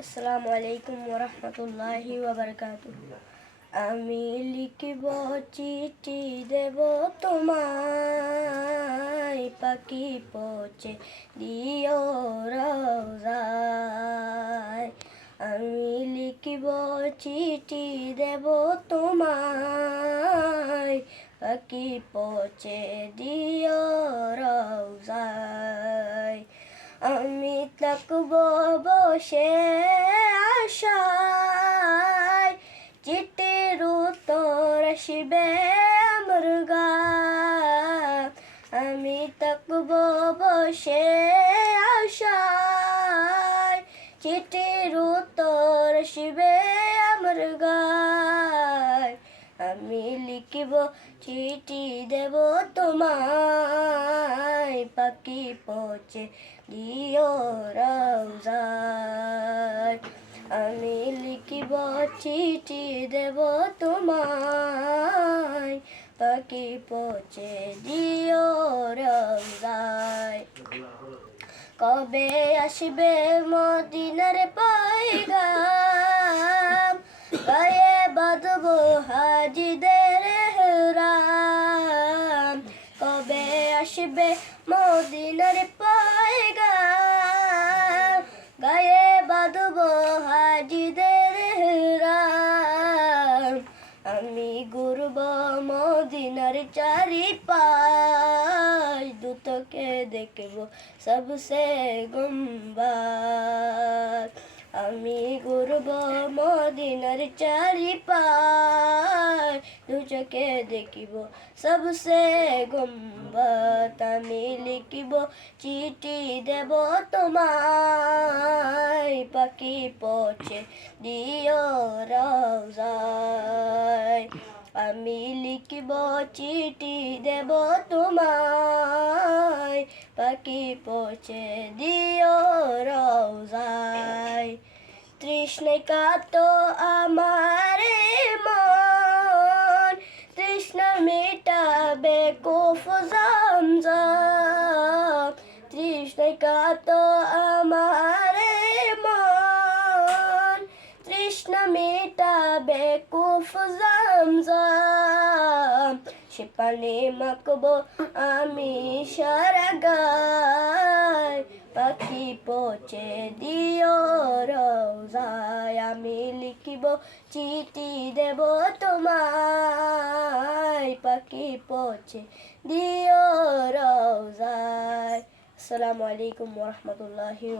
আসসালামু আলাইকুম ওয়া রাহমাতুল্লাহি ওয়া বারাকাতুহু। আমি লিখিব চিঠি দেব তোমায়, পাখি পৌঁছে দিও রওজায়। আমি লিখিব চিঠি দেব তোমায়, পাখি পৌঁছে দিও রওজায়। আমি থাকব বসে আশায়, চিঠির উত্তর আসিবে আমার গায়। আমি থাকব বসে আশায়, চিঠির উত্তর আসিবে আমার গায়। আমি লিখিব চিঠি দেব তোমায়, পাখি পৌঁছে দিও রওজায়। আমি লিখিব চিঠি দেব তোমায়, পাখি পৌঁছে দিও রওজায়। কবে আসবে মদিনার পয়গাম, গায়ে বাঁধব হাজিদের হেরাম। কবে আসবে মদিনার পয়গাম, গায়ে বাঁধব হাজিদের হেরাম। আমি ঘুরব মদিনার চারিপাশ, দুটোকে দেখব সবসে গুম্বাদ। আমি ঘুরব মদিনার চারিপাশ, দু চোখে দেখিব সবসে গুম্বাদ। আমি লিখিব চিঠি দেব তোমায়, পাখি পৌঁছে দিও রওজায়। আমি লিখিব চিঠি দেব তোমায়, পাখি পৌঁছে দিও রওজায়। তৃষ্ণায় কাঁদতো আমার মন, তৃষ্ণা মেটাবে কোফ জমজম। তৃষ্ণায় কাঁদতো আমার মন, তৃষ্ণা মেটাবে কোফ জমজম। সে পানি মাখব আমি সারা গায়, পাখি পৌঁছে দিও রওজায়। আমি লিখিব চিঠি দেব তোমায়, পাখি পৌঁছে দিও রওজায়। আসসালামু আলাইকুম ওয়া রাহমাতুল্লাহি